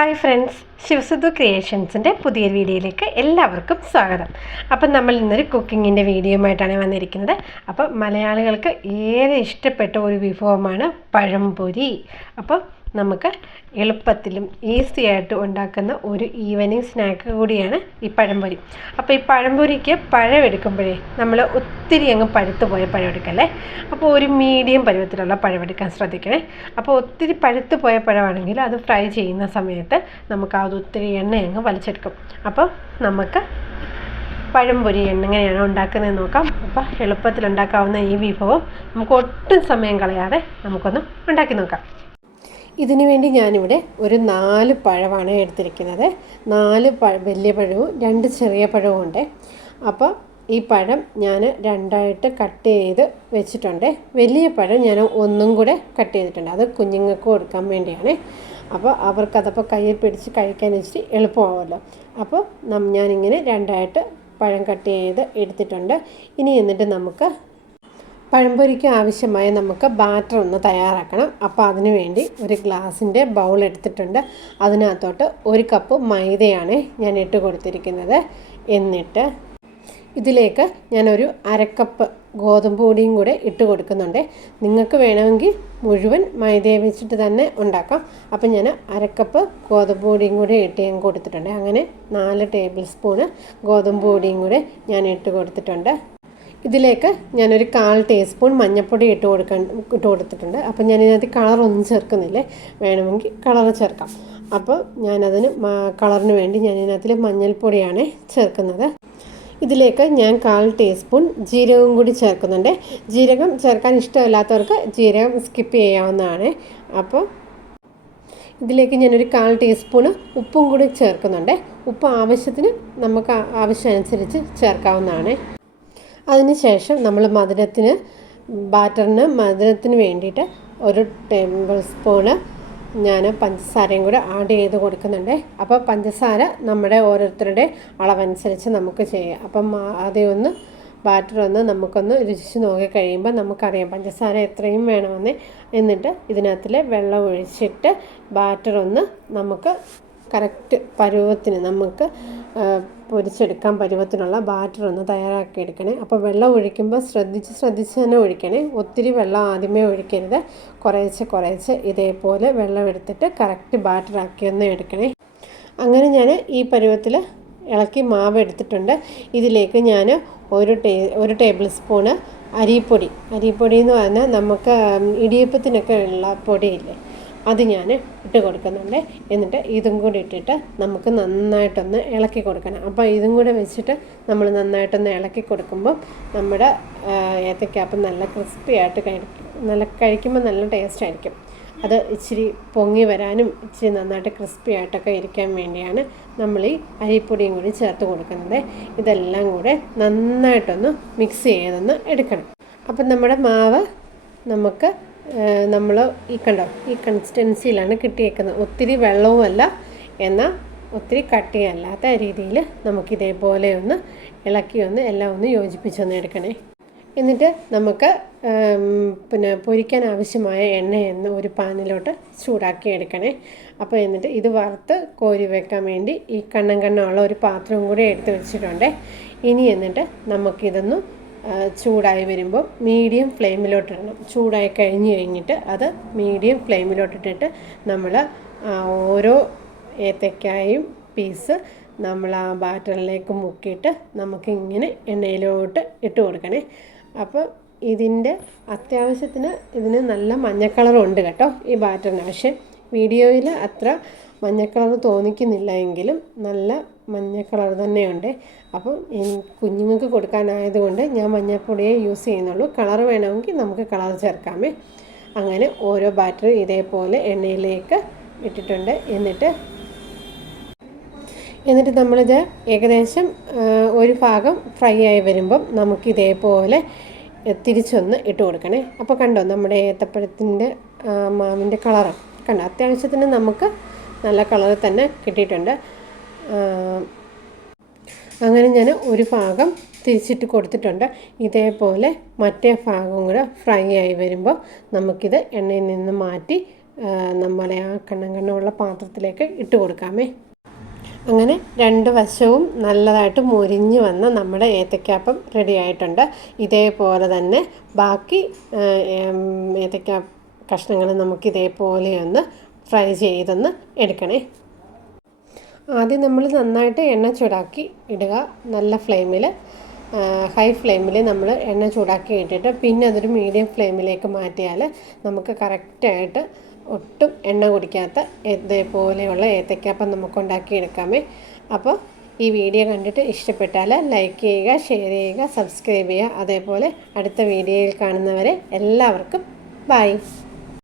Hi friends, ശിവസുധു ക്രിയേഷൻസിൻ്റെ പുതിയൊരു വീഡിയോയിലേക്ക് എല്ലാവർക്കും സ്വാഗതം. അപ്പം നമ്മൾ ഇന്നൊരു കുക്കിങ്ങിൻ്റെ വീഡിയോയുമായിട്ടാണ് വന്നിരിക്കുന്നത്. അപ്പം മലയാളികൾക്ക് ഏറെ ഇഷ്ടപ്പെട്ട ഒരു വിഭവമാണ് പഴംപൊരി. അപ്പം നമുക്ക് എളുപ്പത്തിലും ഈസി ആയിട്ട് ഉണ്ടാക്കുന്ന ഒരു ഈവനിങ് സ്നാക്ക് കൂടിയാണ് ഈ പഴംപൊരി. അപ്പോൾ ഈ പഴംപൊരിക്ക് പഴം എടുക്കുമ്പോഴേ നമ്മൾ ഒത്തിരി അങ്ങ് പഴുത്ത് പോയ പഴം എടുക്കല്ലേ. അപ്പോൾ ഒരു മീഡിയം പരുവത്തിലുള്ള പഴം എടുക്കാൻ ശ്രദ്ധിക്കണേ. അപ്പോൾ ഒത്തിരി പഴുത്ത് പോയ പഴമാണെങ്കിൽ അത് ഫ്രൈ ചെയ്യുന്ന സമയത്ത് നമുക്ക് അത് ഒത്തിരി എണ്ണ അങ്ങ് വലിച്ചെടുക്കും. അപ്പോൾ നമുക്ക് പഴംപൊരി എങ്ങനെയാണ് ഉണ്ടാക്കുന്നതെന്ന് നോക്കാം. അപ്പോൾ എളുപ്പത്തിൽ ഉണ്ടാക്കാവുന്ന ഈ വിഭവം നമുക്ക് ഒട്ടും സമയം കളയാതെ നമുക്കൊന്ന് ഉണ്ടാക്കി നോക്കാം. ഇതിനു വേണ്ടി ഞാനിവിടെ ഒരു 4 പഴമാണ് എടുത്തിരിക്കുന്നത്. 4 വലിയ പഴവും 2 ചെറിയ പഴവും ഉണ്ട്. അപ്പോൾ ഈ പഴം ഞാൻ 2ആയിട്ട് കട്ട് ചെയ്ത് വെച്ചിട്ടുണ്ട്. വലിയ പഴം ഞാൻ ഒന്നും കൂടെ കട്ട് ചെയ്തിട്ടുണ്ട്. അത് കുഞ്ഞുങ്ങൾക്ക് കൊടുക്കാൻ വേണ്ടിയാണ്. അപ്പോൾ അവർക്കതപ്പോൾ കയ്യിൽ പിടിച്ച് കഴിക്കാൻ വെച്ചിട്ട് എളുപ്പമാവുമല്ലോ. അപ്പോൾ ഞാനിങ്ങനെ 2ആയിട്ട് പഴം കട്ട് ചെയ്ത് എടുത്തിട്ടുണ്ട്. ഇനി എന്നിട്ട് നമുക്ക് പഴംപൊരിക്ക് ആവശ്യമായ നമുക്ക് ബാറ്റർ ഒന്ന് തയ്യാറാക്കണം. അപ്പോൾ അതിനു വേണ്ടി ഒരു ഗ്ലാസിൻ്റെ ബൗൾ എടുത്തിട്ടുണ്ട്. അതിനകത്തോട്ട് 1 കപ്പ് മൈദയാണ് ഞാൻ ഇട്ട് കൊടുത്തിരിക്കുന്നത്. എന്നിട്ട് ഇതിലേക്ക് ഞാനൊരു 1/2 കപ്പ് ഗോതമ്പ് പൊടിയും കൂടെ ഇട്ട് കൊടുക്കുന്നുണ്ട്. നിങ്ങൾക്ക് വേണമെങ്കിൽ മുഴുവൻ മൈദയെ വെച്ചിട്ട് തന്നെ ഉണ്ടാക്കാം. അപ്പം ഞാൻ 1/2 കപ്പ് ഗോതമ്പ് പൊടിയും കൂടെ ഇട്ട് ഞാൻ കൊടുത്തിട്ടുണ്ട്. അങ്ങനെ 4 ടേബിൾ സ്പൂണ് ഗോതമ്പ് പൊടിയും കൂടെ ഞാൻ ഇട്ട് കൊടുത്തിട്ടുണ്ട്. ഇതിലേക്ക് ഞാനൊരു 1/4 ടീസ്പൂൺ മഞ്ഞൾപ്പൊടി ഇട്ട് കൊടുത്തിട്ടുണ്ട്. അപ്പം ഞാനിതിനകത്ത് കളറൊന്നും ചേർക്കുന്നില്ലേ, വേണമെങ്കിൽ കളർ ചേർക്കാം. അപ്പോൾ ഞാനതിന് കളറിന് വേണ്ടി ഞാനിതിനകത്തിൽ മഞ്ഞൾപ്പൊടിയാണ് ചേർക്കുന്നത്. ഇതിലേക്ക് ഞാൻ 1/4 ടീസ്പൂൺ ജീരകം കൂടി ചേർക്കുന്നുണ്ട്. ജീരകം ചേർക്കാൻ ഇഷ്ടമില്ലാത്തവർക്ക് ജീരകം സ്കിപ്പ് ചെയ്യാവുന്നതാണ്. അപ്പോൾ ഇതിലേക്ക് ഞാനൊരു 1/4 ടീസ്പൂണ് ഉപ്പും കൂടി ചേർക്കുന്നുണ്ട്. ഉപ്പ് ആവശ്യത്തിന് നമുക്ക് ആവശ്യമനുസരിച്ച് ചേർക്കാവുന്നതാണ്. അതിനുശേഷം നമ്മൾ മധുരത്തിന് വേണ്ടിയിട്ട് 1 ടേബിൾ സ്പൂണ് ഞാൻ പഞ്ചസാരയും കൂടെ ആഡ് ചെയ്ത് കൊടുക്കുന്നുണ്ട്. അപ്പോൾ പഞ്ചസാര നമ്മുടെ ഓരോരുത്തരുടെ അളവനുസരിച്ച് നമുക്ക് ചെയ്യാം. അപ്പം ആദ്യമൊന്ന് ബാറ്ററൊന്ന് നമുക്കൊന്ന് രുചിച്ച് നോക്കി കഴിയുമ്പോൾ നമുക്കറിയാം പഞ്ചസാര എത്രയും വേണമെന്ന്. എന്നിട്ട് ഇതിനകത്തിൽ വെള്ളം ഒഴിച്ചിട്ട് ബാറ്ററൊന്ന് നമുക്ക് കറക്റ്റ് പരുവത്തിന് നമുക്ക് പൊരിച്ചെടുക്കാൻ പരുവത്തിനുള്ള ബാറ്റർ ഒന്ന് തയ്യാറാക്കിയെടുക്കണേ. അപ്പോൾ വെള്ളം ഒഴിക്കുമ്പോൾ ശ്രദ്ധിച്ച് തന്നെ ഒഴിക്കണേ. ഒത്തിരി വെള്ളം ആദ്യമേ ഒഴിക്കരുത്. കുറേശ്ശെ ഇതേപോലെ വെള്ളം എടുത്തിട്ട് കറക്റ്റ് ബാറ്ററാക്കി ഒന്ന് എടുക്കണേ. അങ്ങനെ ഞാൻ ഈ പരുവത്തിൽ ഇളക്കി മാവ് എടുത്തിട്ടുണ്ട്. ഇതിലേക്ക് ഞാൻ ഒരു ടേബിൾ സ്പൂണ് അരിപ്പൊടി എന്ന് പറഞ്ഞാൽ നമുക്ക് ഇടിയപ്പത്തിനൊക്കെ ഉള്ള പൊടിയില്ലേ, അത് ഞാൻ ഇട്ട് കൊടുക്കുന്നുണ്ട്. എന്നിട്ട് ഇതും കൂടി ഇട്ടിട്ട് നമുക്ക് നന്നായിട്ടൊന്ന് ഇളക്കി കൊടുക്കണം. അപ്പോൾ ഇതും കൂടെ വെച്ചിട്ട് നമ്മൾ നന്നായിട്ടൊന്ന് ഇളക്കി കൊടുക്കുമ്പോൾ നമ്മുടെ ഏത്തയ്ക്കാപ്പം നല്ല ക്രിസ്പി ആയിട്ട് കഴിക്കുമ്പോൾ നല്ല ടേസ്റ്റ് ആയിരിക്കും. അത് ഇച്ചിരി പൊങ്ങി വരാനും ഇച്ചിരി നന്നായിട്ട് ക്രിസ്പി ആയിട്ടൊക്കെ ഇരിക്കാൻ വേണ്ടിയാണ് നമ്മൾ ഈ അരിപ്പൊടിയും കൂടി ചേർത്ത് കൊടുക്കുന്നത്. ഇതെല്ലാം കൂടെ നന്നായിട്ടൊന്ന് മിക്സ് ചെയ്തൊന്ന് എടുക്കണം. അപ്പം നമ്മുടെ മാവ് നമുക്ക് നമ്മൾ ഈ കൺസിസ്റ്റൻസിയിലാണ് കിട്ടിയേക്കുന്നത്. ഒത്തിരി വെള്ളവുമല്ല, എന്നാൽ ഒത്തിരി കട്ടിയല്ലാത്ത രീതിയിൽ നമുക്കിതേപോലെ ഒന്ന് ഇളക്കി എല്ലാം ഒന്ന് യോജിപ്പിച്ചൊന്ന് എടുക്കണേ. എന്നിട്ട് നമുക്ക് പൊരിക്കാൻ ആവശ്യമായ എണ്ണയെന്ന് ഒരു പാനിലോട്ട് ചൂടാക്കി എടുക്കണേ. അപ്പോൾ എന്നിട്ട് ഇത് വറുത്ത് കോരി വെക്കാൻ വേണ്ടി ഈ കണ്ണമുള്ള ഒരു പാത്രവും കൂടി എടുത്ത് വെച്ചിട്ടുണ്ട്. ഇനി എന്നിട്ട് നമുക്കിതൊന്ന് ചൂടായി വരുമ്പോൾ മീഡിയം ഫ്ലെയിമിലോട്ടിടണം. ചൂടായി കഴിഞ്ഞിട്ട് അത് മീഡിയം ഫ്ലെയിമിലോട്ടിട്ടിട്ട് നമ്മൾ ഓരോ ഏത്തയ്ക്കായും പീസ് നമ്മൾ ആ ബാറ്ററിലേക്ക് മുക്കിയിട്ട് നമുക്കിങ്ങനെ എണ്ണയിലോട്ട് ഇട്ട് കൊടുക്കണേ. അപ്പോൾ ഇതിൻ്റെ അത്യാവശ്യത്തിന് ഇതിന് നല്ല മഞ്ഞ കളറുണ്ട് കേട്ടോ ഈ ബാറ്ററിന്. പക്ഷേ വീഡിയോയിൽ അത്ര മഞ്ഞ കളർ തോന്നിക്കുന്നില്ല എങ്കിലും നല്ല മഞ്ഞ കളർ തന്നെയുണ്ട്. അപ്പം കുഞ്ഞുങ്ങൾക്ക് കൊടുക്കാനായതുകൊണ്ട് ഞാൻ മഞ്ഞൾപ്പൊടിയെ യൂസ് ചെയ്യുന്നുള്ളൂ. കളർ വേണമെങ്കിൽ നമുക്ക് കളർ ചേർക്കാമേ. അങ്ങനെ ഓരോ ബാറ്ററി ഇതേപോലെ എണ്ണയിലേക്ക് ഇട്ടിട്ടുണ്ട്. എന്നിട്ട് നമ്മളിത് ഏകദേശം ഒരു ഭാഗം ഫ്രൈ ആയി വരുമ്പം നമുക്കിതേപോലെ തിരിച്ചൊന്ന് ഇട്ട് കൊടുക്കണേ. അപ്പോൾ കണ്ടോ നമ്മുടെ ഏത്തപ്പഴത്തിൻ്റെ മാവിൻ്റെ കളറ് കണ്ടോ, അത്യാവശ്യത്തിന് നമുക്ക് നല്ല കളർ തന്നെ കിട്ടിയിട്ടുണ്ട്. അങ്ങനെ ഞാൻ ഒരു ഭാഗം തിരിച്ചിട്ട് കൊടുത്തിട്ടുണ്ട്. ഇതേപോലെ മറ്റേ ഭാഗം കൂടെ ഫ്രൈ ആയി വരുമ്പോൾ നമുക്കിത് എണ്ണയിൽ നിന്ന് മാറ്റി നമ്മളെ ആ കണ്ണുള്ള പാത്രത്തിലേക്ക് ഇട്ട് കൊടുക്കാമേ. അങ്ങനെ രണ്ട് വശവും നല്ലതായിട്ട് മൊരിഞ്ഞ് വന്ന് നമ്മുടെ ഏത്തയ്ക്കാപ്പം റെഡി ആയിട്ടുണ്ട്. ഇതേപോലെ തന്നെ ബാക്കി ഏത്തയ്ക്ക കഷ്ണങ്ങൾ നമുക്ക് ഇതേപോലെ ഒന്ന് ഫ്രൈ ചെയ്തൊന്ന് എടുക്കണേ. ആദ്യം നമ്മൾ നന്നായിട്ട് എണ്ണ ചൂടാക്കി ഇടുക. നല്ല ഫ്ലെയിമിൽ, ഹൈ ഫ്ലെയിമിൽ നമ്മൾ എണ്ണ ചൂടാക്കി ഇട്ടിട്ട് പിന്നെ അതൊരു മീഡിയം ഫ്ലെയിമിലേക്ക് മാറ്റിയാൽ നമുക്ക് കറക്റ്റായിട്ട് ഒട്ടും എണ്ണ കുടിക്കാത്ത ഇതേപോലെയുള്ള ഏത്തയ്ക്കാപ്പം നമുക്ക് ഉണ്ടാക്കിയെടുക്കാമേ. അപ്പോൾ ഈ വീഡിയോ കണ്ടിട്ട് ഇഷ്ടപ്പെട്ടാൽ ലൈക്ക് ചെയ്യുക, ഷെയർ ചെയ്യുക, സബ്സ്ക്രൈബ് ചെയ്യുക. അതേപോലെ അടുത്ത വീഡിയോയിൽ കാണുന്നവരെ എല്ലാവർക്കും ബൈ.